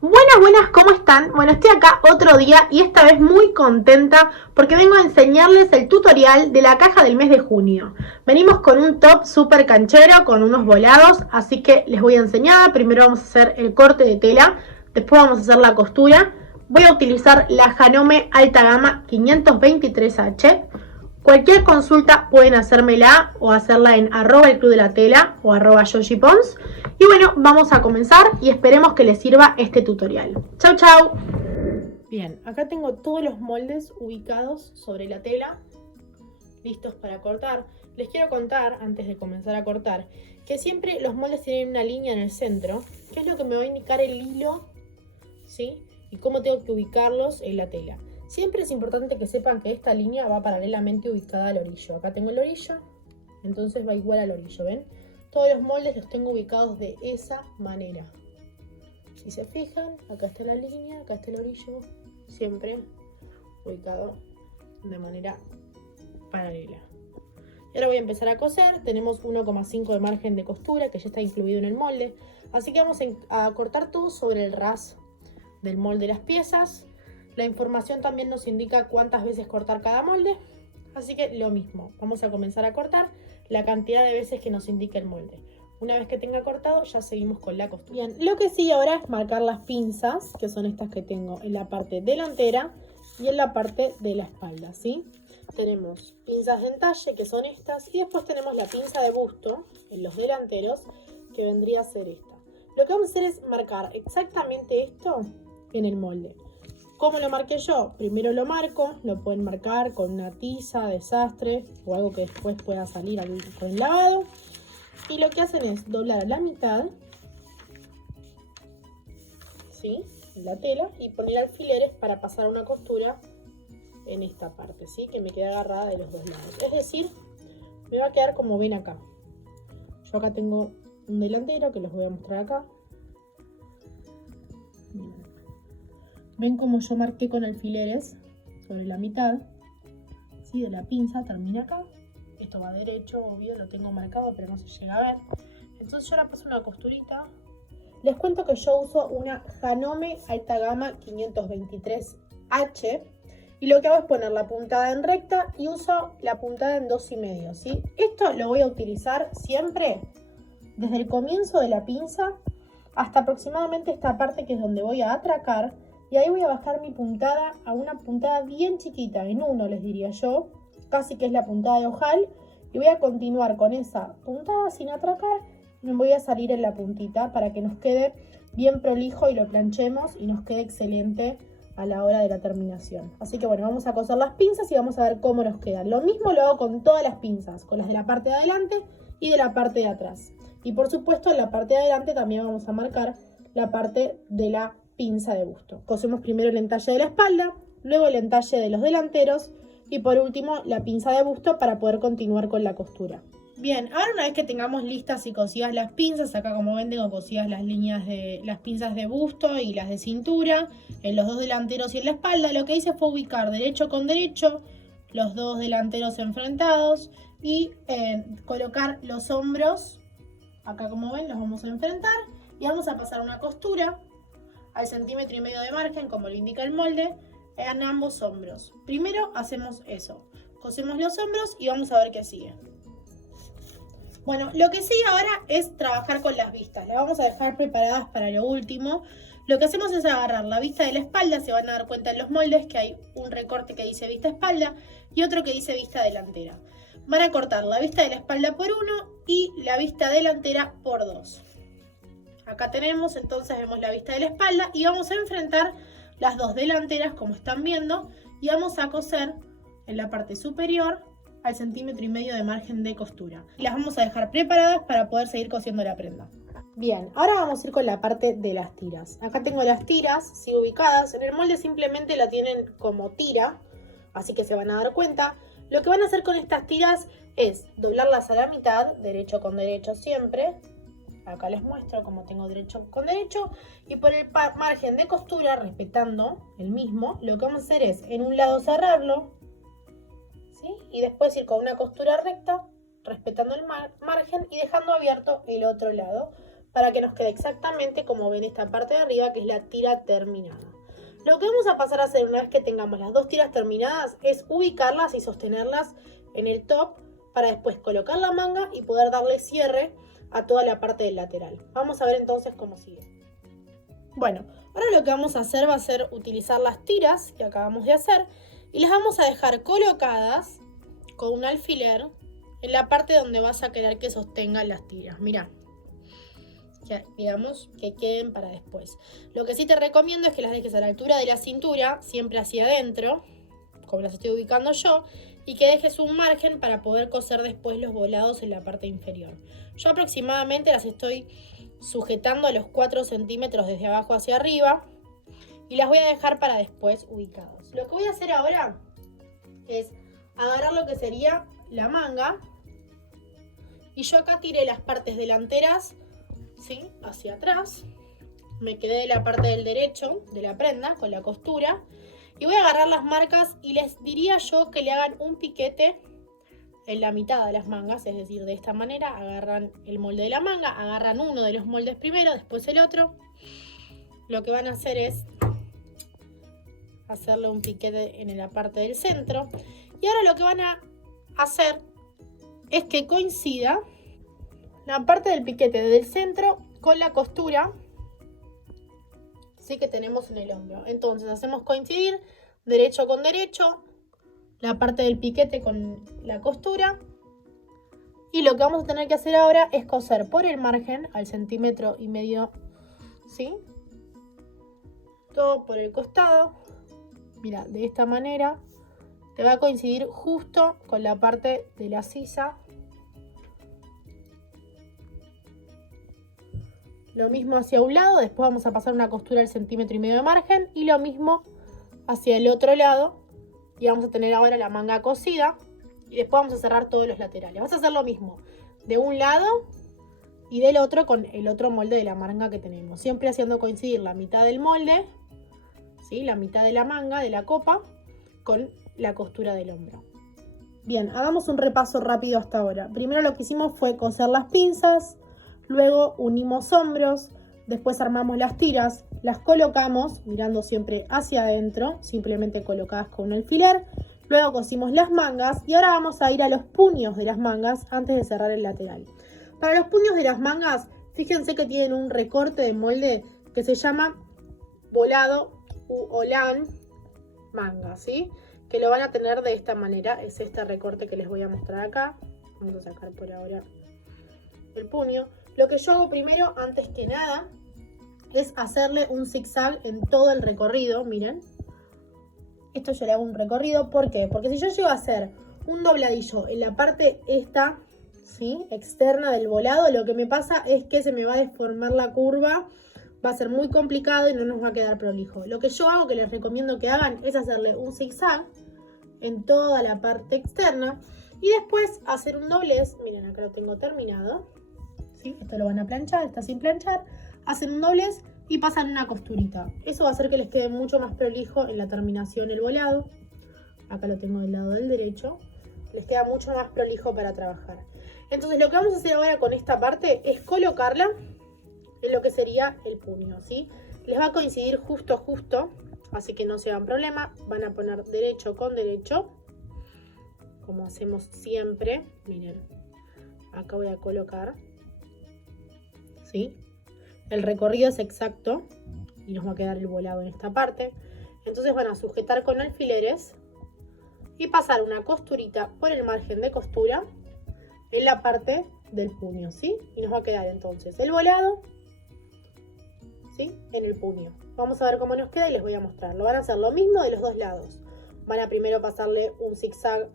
Buenas, buenas, ¿cómo están? Bueno, estoy acá otro día y esta vez muy contenta porque vengo a enseñarles el tutorial de la caja del mes de junio. Venimos con un top súper canchero, con unos volados, así que les voy a enseñar. Primero vamos a hacer el corte de tela, después vamos a hacer la costura. Voy a utilizar la Janome Alta Gama 523H. Cualquier consulta pueden hacérmela o hacerla en @el club de la tela o @yoshipons. Y bueno, vamos a comenzar y esperemos que les sirva este tutorial. Chau, chau. Bien, acá tengo todos los moldes ubicados sobre la tela, listos para cortar. Les quiero contar, antes de comenzar a cortar, que siempre los moldes tienen una línea en el centro, que es lo que me va a indicar el hilo, ¿sí? Y cómo tengo que ubicarlos en la tela. Siempre es importante que sepan que esta línea va paralelamente ubicada al orillo. Acá tengo el orillo, entonces va igual al orillo, ¿ven? Todos los moldes los tengo ubicados de esa manera. Si se fijan, acá está la línea, acá está el orillo, siempre ubicado de manera paralela. Y ahora voy a empezar a coser. Tenemos 1,5 de margen de costura que ya está incluido en el molde. Así que vamos a cortar todo sobre el ras del molde de las piezas. La información también nos indica cuántas veces cortar cada molde. Así que lo mismo, vamos a comenzar a cortar la cantidad de veces que nos indique el molde. Una vez que tenga cortado, ya seguimos con la costura. Bien, lo que sigue ahora es marcar las pinzas, que son estas que tengo en la parte delantera y en la parte de la espalda, ¿sí? Tenemos pinzas de entalle, que son estas, y después tenemos la pinza de busto en los delanteros, que vendría a ser esta. Lo que vamos a hacer es marcar exactamente esto en el molde. ¿Cómo lo marqué yo? Primero lo marco, lo pueden marcar con una tiza, desastre o algo que después pueda salir con el lavado. Y lo que hacen es doblar a la mitad, ¿sí? La tela, y poner alfileres para pasar una costura en esta parte, ¿sí? Que me queda agarrada de los dos lados. Es decir, me va a quedar como ven acá. Yo acá tengo un delantero que los voy a mostrar acá. Ven como yo marqué con alfileres sobre la mitad, ¿sí? De la pinza, termina acá. Esto va derecho, obvio, lo tengo marcado, pero no se llega a ver. Entonces yo ahora paso una costurita. Les cuento que yo uso una Janome Alta Gama 523H. Y lo que hago es poner la puntada en recta y uso la puntada en 2,5, ¿sí? Esto lo voy a utilizar siempre desde el comienzo de la pinza hasta aproximadamente esta parte que es donde voy a atracar. Y ahí voy a bajar mi puntada a una puntada bien chiquita, en 1 les diría yo, casi que es la puntada de ojal. Y voy a continuar con esa puntada sin atracar. Me voy a salir en la puntita para que nos quede bien prolijo y lo planchemos y nos quede excelente a la hora de la terminación. Así que bueno, vamos a coser las pinzas y vamos a ver cómo nos quedan. Lo mismo lo hago con todas las pinzas, con las de la parte de adelante y de la parte de atrás. Y por supuesto en la parte de adelante también vamos a marcar la parte de la pinza de busto. Cosemos primero el entalle de la espalda, luego el entalle de los delanteros y por último la pinza de busto para poder continuar con la costura. Bien, ahora una vez que tengamos listas y cosidas las pinzas, acá como ven tengo cosidas las líneas de las pinzas de busto y las de cintura, en los dos delanteros y en la espalda, lo que hice fue ubicar derecho con derecho, los dos delanteros enfrentados y colocar los hombros, acá como ven los vamos a enfrentar y vamos a pasar una costura al 1,5 cm de margen, como lo indica el molde, en ambos hombros. Primero hacemos eso, cosemos los hombros y vamos a ver qué sigue. Bueno, lo que sigue ahora es trabajar con las vistas. Las vamos a dejar preparadas para lo último. Lo que hacemos es agarrar la vista de la espalda. Se van a dar cuenta en los moldes que hay un recorte que dice vista espalda y otro que dice vista delantera. Van a cortar la vista de la espalda por 1 y la vista delantera por 2. Acá tenemos, entonces vemos la vista de la espalda y vamos a enfrentar las dos delanteras como están viendo y vamos a coser en la parte superior al 1,5 cm de margen de costura. Y las vamos a dejar preparadas para poder seguir cosiendo la prenda. Bien, ahora vamos a ir con la parte de las tiras. Acá tengo las tiras, sí, ubicadas. En el molde simplemente la tienen como tira, así que se van a dar cuenta. Lo que van a hacer con estas tiras es doblarlas a la mitad, derecho con derecho siempre. Acá les muestro cómo tengo derecho con derecho. Y por el margen de costura, respetando el mismo, lo que vamos a hacer es en un lado cerrarlo, ¿sí? Y después ir con una costura recta, respetando el margen y dejando abierto el otro lado, para que nos quede exactamente como ven esta parte de arriba, que es la tira terminada. Lo que vamos a pasar a hacer una vez que tengamos las dos tiras terminadas es ubicarlas y sostenerlas en el top para después colocar la manga y poder darle cierre a toda la parte del lateral. Vamos a ver entonces cómo sigue. Bueno, ahora lo que vamos a hacer va a ser utilizar las tiras que acabamos de hacer y las vamos a dejar colocadas con un alfiler en la parte donde vas a querer que sostengan las tiras. Mirá, digamos que queden para después. Lo que sí te recomiendo es que las dejes a la altura de la cintura, siempre hacia adentro, como las estoy ubicando yo, y que dejes un margen para poder coser después los volados en la parte inferior. Yo aproximadamente las estoy sujetando a los 4 centímetros desde abajo hacia arriba y las voy a dejar para después ubicados. Lo que voy a hacer ahora es agarrar lo que sería la manga y yo acá tiré las partes delanteras, ¿sí?, hacia atrás. Me quedé de la parte del derecho de la prenda con la costura y voy a agarrar las marcas y les diría yo que le hagan un piquete en la mitad de las mangas, es decir, de esta manera agarran el molde de la manga, agarran uno de los moldes primero, después el otro. Lo que van a hacer es hacerle un piquete en la parte del centro y ahora lo que van a hacer es que coincida la parte del piquete del centro con la costura, ¿sí?, que tenemos en el hombro. Entonces hacemos coincidir derecho con derecho, la parte del piquete con la costura, y lo que vamos a tener que hacer ahora es coser por el margen al 1,5 centímetros, ¿sí?, todo por el costado. Mira, de esta manera te va a coincidir justo con la parte de la sisa. Lo mismo hacia un lado, después vamos a pasar una costura al 1,5 centímetros de margen y lo mismo hacia el otro lado. Y vamos a tener ahora la manga cosida y después vamos a cerrar todos los laterales. Vas a hacer lo mismo de un lado y del otro con el otro molde de la manga que tenemos. Siempre haciendo coincidir la mitad del molde, ¿sí?, la mitad de la manga, de la copa, con la costura del hombro. Bien, hagamos un repaso rápido hasta ahora. Primero lo que hicimos fue coser las pinzas. Luego unimos hombros, después armamos las tiras, las colocamos mirando siempre hacia adentro, simplemente colocadas con un alfiler. Luego cosimos las mangas y ahora vamos a ir a los puños de las mangas antes de cerrar el lateral. Para los puños de las mangas, fíjense que tienen un recorte de molde que se llama volado u holán manga, ¿sí?, que lo van a tener de esta manera. Es este recorte que les voy a mostrar acá. Vamos a sacar por ahora el puño. Lo que yo hago primero, antes que nada, es hacerle un zigzag en todo el recorrido. Miren, esto yo le hago un recorrido. ¿Por qué? Porque si yo llego a hacer un dobladillo en la parte esta, ¿sí?, externa del volado, lo que me pasa es que se me va a deformar la curva, va a ser muy complicado y no nos va a quedar prolijo. Lo que yo hago, que les recomiendo que hagan, es hacerle un zigzag en toda la parte externa y después hacer un doblez. Miren, acá lo tengo terminado. Esto lo van a planchar, está sin planchar, hacen un doblez y pasan una costurita. Eso va a hacer que les quede mucho más prolijo en la terminación el volado. Acá lo tengo del lado del derecho. Les queda mucho más prolijo para trabajar. Entonces lo que vamos a hacer ahora con esta parte es colocarla en lo que sería el puño, ¿sí? Les va a coincidir justo, así que no se hagan problema. Van a poner derecho con derecho, como hacemos siempre. Miren, acá voy a colocar, ¿sí? El recorrido es exacto y nos va a quedar el volado en esta parte. Entonces van a sujetar con alfileres y pasar una costurita por el margen de costura en la parte del puño, ¿sí? Y nos va a quedar entonces el volado, ¿sí?, en el puño. Vamos a ver cómo nos queda y les voy a mostrar. Lo van a hacer lo mismo de los dos lados. Van a primero pasarle un zigzag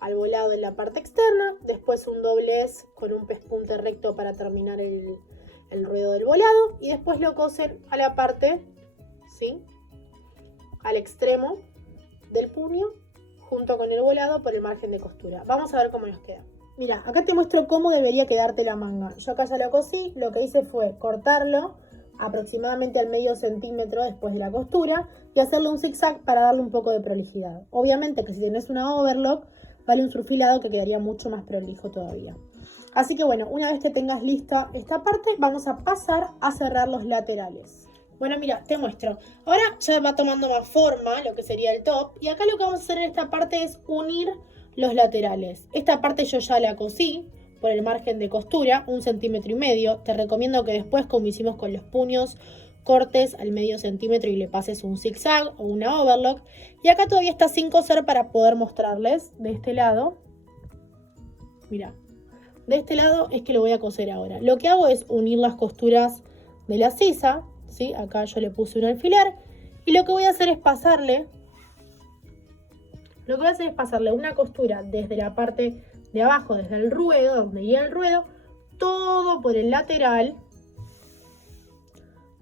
al volado en la parte externa, después un doblez con un pespunte recto para terminar el ruedo del volado y después lo cosen a la parte, ¿sí?, al extremo del puño junto con el volado por el margen de costura. Vamos a ver cómo nos queda. Mira, acá te muestro cómo debería quedarte la manga. Yo acá ya lo cosí, lo que hice fue cortarlo aproximadamente al 0,5 centímetro después de la costura y hacerle un zigzag para darle un poco de prolijidad. Obviamente que si tenés una overlock, vale un surfilado que quedaría mucho más prolijo todavía. Así que bueno, una vez que tengas lista esta parte, vamos a pasar a cerrar los laterales. Bueno, mira, te muestro. Ahora ya va tomando más forma lo que sería el top. Y acá lo que vamos a hacer en esta parte es unir los laterales. Esta parte yo ya la cosí por el margen de costura, 1,5 centímetros. Te recomiendo que después, como hicimos con los puños, cortes al medio centímetro y le pases un zigzag o una overlock. Y acá todavía está sin coser para poder mostrarles de este lado. Mira, de este lado es que lo voy a coser ahora. Lo que hago es unir las costuras de la sisa, ¿sí? Acá yo le puse un alfiler y lo que voy a hacer es pasarle una costura desde la parte de abajo, desde el ruedo, donde iría el ruedo, todo por el lateral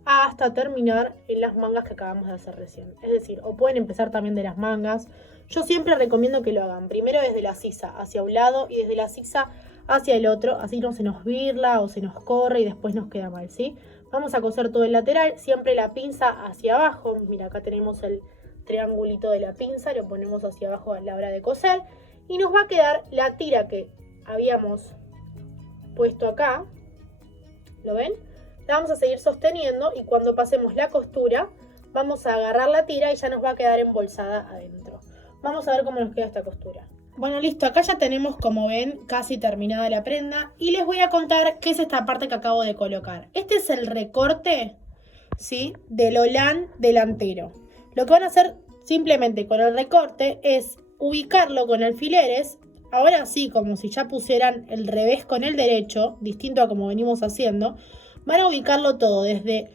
hasta terminar en las mangas que acabamos de hacer recién. Es decir, o pueden empezar también de las mangas. Yo siempre recomiendo que lo hagan primero desde la sisa hacia un lado y desde la sisa hacia el otro, así no se nos birla o se nos corre y después nos queda mal, ¿sí? Vamos a coser todo el lateral, siempre la pinza hacia abajo. Mira, acá tenemos el triangulito de la pinza, lo ponemos hacia abajo a la hora de coser y nos va a quedar la tira que habíamos puesto acá. ¿Lo ven? La vamos a seguir sosteniendo y cuando pasemos la costura vamos a agarrar la tira y ya nos va a quedar embolsada adentro. Vamos a ver cómo nos queda esta costura. Bueno, listo, acá ya tenemos, como ven, casi terminada la prenda y les voy a contar qué es esta parte que acabo de colocar. Este es el recorte, ¿sí?, del holán delantero. Lo que van a hacer simplemente con el recorte es ubicarlo con alfileres. Ahora sí, como si ya pusieran el revés con el derecho, distinto a como venimos haciendo. Van a ubicarlo todo desde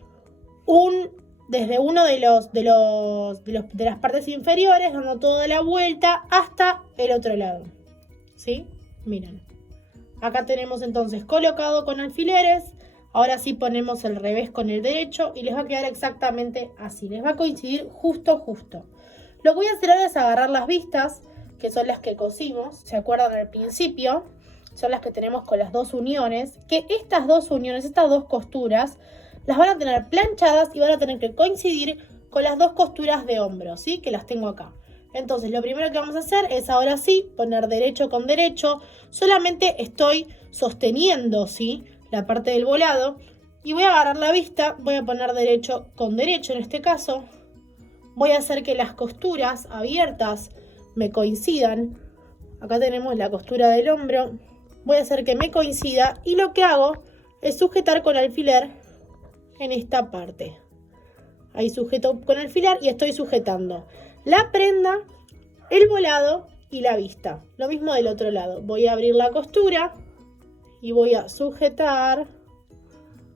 uno de las partes inferiores, dando toda la vuelta hasta el otro lado. ¿Sí? Miren. Acá tenemos entonces colocado con alfileres. Ahora sí ponemos el revés con el derecho y les va a quedar exactamente así. Les va a coincidir justo. Lo que voy a hacer ahora es agarrar las vistas, que son las que cosimos. ¿Se acuerdan al principio? Son las que tenemos con las dos uniones. Que estas dos uniones, estas dos costuras, las van a tener planchadas y van a tener que coincidir con las dos costuras de hombro, ¿sí? Que las tengo acá. Entonces, lo primero que vamos a hacer es ahora sí poner derecho con derecho. Solamente estoy sosteniendo, ¿sí?, la parte del volado. Y voy a agarrar la vista, voy a poner derecho con derecho en este caso. Voy a hacer que las costuras abiertas me coincidan. Acá tenemos la costura del hombro. Voy a hacer que me coincida y lo que hago es sujetar con alfiler en esta parte. Ahí sujeto con alfiler y estoy sujetando la prenda, el volado y la vista. Lo mismo del otro lado. Voy a abrir la costura y voy a sujetar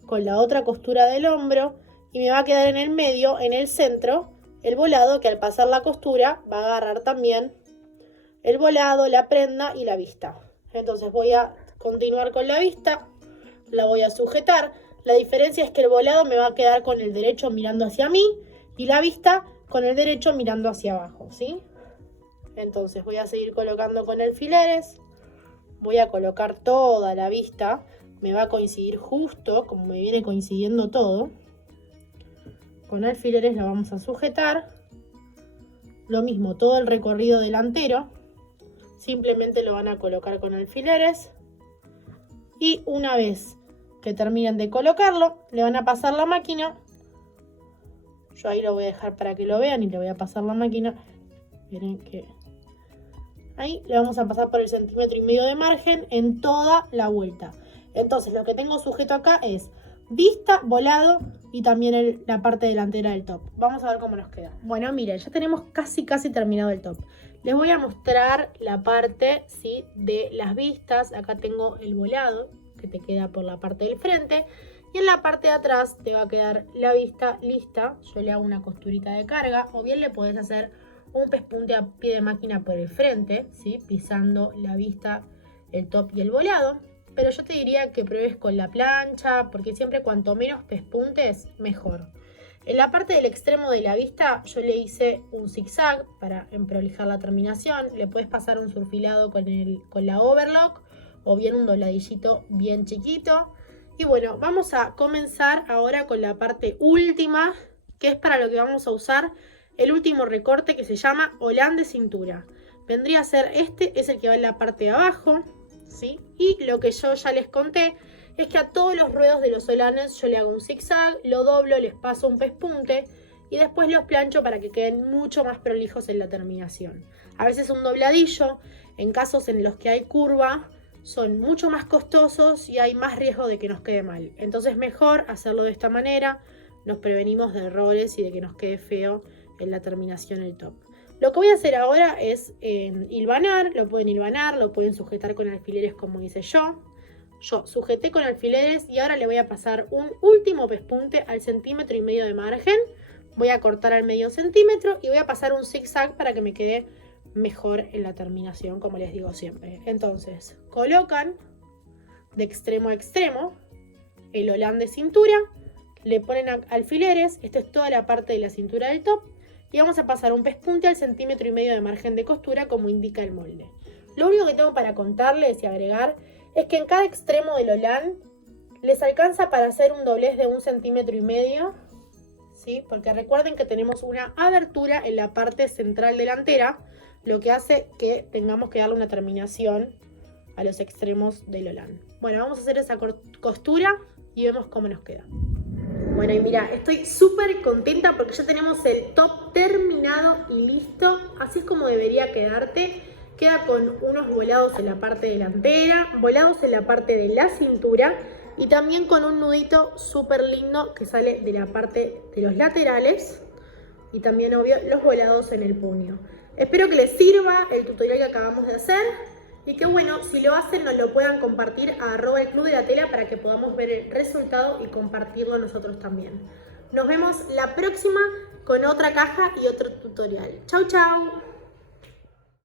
con la otra costura del hombro y me va a quedar en el medio, en el centro, el volado, que al pasar la costura va a agarrar también el volado, la prenda y la vista. Entonces voy a continuar con la vista, la voy a sujetar. La diferencia es que el volado me va a quedar con el derecho mirando hacia mí y la vista con el derecho mirando hacia abajo, ¿sí? Entonces voy a seguir colocando con alfileres. Voy a colocar toda la vista. Me va a coincidir justo como me viene coincidiendo todo. Con alfileres lo vamos a sujetar. Lo mismo, todo el recorrido delantero. Simplemente lo van a colocar con alfileres. Y una vez que terminen de colocarlo, le van a pasar la máquina. Yo ahí lo voy a dejar para que lo vean y le voy a pasar la máquina. Miren que ahí le vamos a pasar por el 1,5 centímetros de margen en toda la vuelta. Entonces lo que tengo sujeto acá es vista, volado y también la parte delantera del top. Vamos a ver cómo nos queda. Bueno, miren, ya tenemos casi terminado el top. Les voy a mostrar la parte, ¿sí?, de las vistas. Acá tengo el volado que te queda por la parte del frente. Y en la parte de atrás te va a quedar la vista lista. Yo le hago una costurita de carga. O bien le podés hacer un pespunte a pie de máquina por el frente, ¿sí?, pisando la vista, el top y el volado. Pero yo te diría que pruebes con la plancha, porque siempre cuanto menos pespuntes, mejor. En la parte del extremo de la vista yo le hice un zigzag para emprolijar la terminación. Le puedes pasar un surfilado con la overlock o bien un dobladillito bien chiquito. Y bueno, vamos a comenzar ahora con la parte última, que es para lo que vamos a usar el último recorte, que se llama holán de cintura. Vendría a ser este, es el que va en la parte de abajo, ¿sí? Y lo que yo ya les conté es que a todos los ruedos de los solanes yo le hago un zigzag, lo doblo, les paso un pespunte y después los plancho para que queden mucho más prolijos en la terminación. A veces un dobladillo, en casos en los que hay curva, son mucho más costosos y hay más riesgo de que nos quede mal. Entonces mejor hacerlo de esta manera, nos prevenimos de errores y de que nos quede feo en la terminación el top. Lo que voy a hacer ahora es hilvanar, lo pueden sujetar con alfileres como hice yo. Yo sujeté con alfileres y ahora le voy a pasar un último pespunte al 1,5 centímetros de margen. Voy a cortar al medio centímetro y voy a pasar un zigzag para que me quede mejor en la terminación, como les digo siempre. Entonces, colocan de extremo a extremo el holán de cintura, le ponen alfileres, esto es toda la parte de la cintura del top, y vamos a pasar un pespunte al 1,5 centímetros de margen de costura como indica el molde. Lo único que tengo para contarles y agregar es que en cada extremo del holán les alcanza para hacer un doblez de 1,5 centímetros, ¿sí? Porque recuerden que tenemos una abertura en la parte central delantera, lo que hace que tengamos que darle una terminación a los extremos del holán. Bueno, vamos a hacer esa costura y vemos cómo nos queda. Bueno, y mira, estoy súper contenta porque ya tenemos el top terminado y listo. Así es como debería quedarte. Queda con unos volados en la parte delantera, volados en la parte de la cintura y también con un nudito súper lindo que sale de la parte de los laterales y también, obvio, los volados en el puño. Espero que les sirva el tutorial que acabamos de hacer y que, bueno, si lo hacen nos lo puedan compartir a @elclubdelatela para que podamos ver el resultado y compartirlo nosotros también. Nos vemos la próxima con otra caja y otro tutorial. Chau, chau.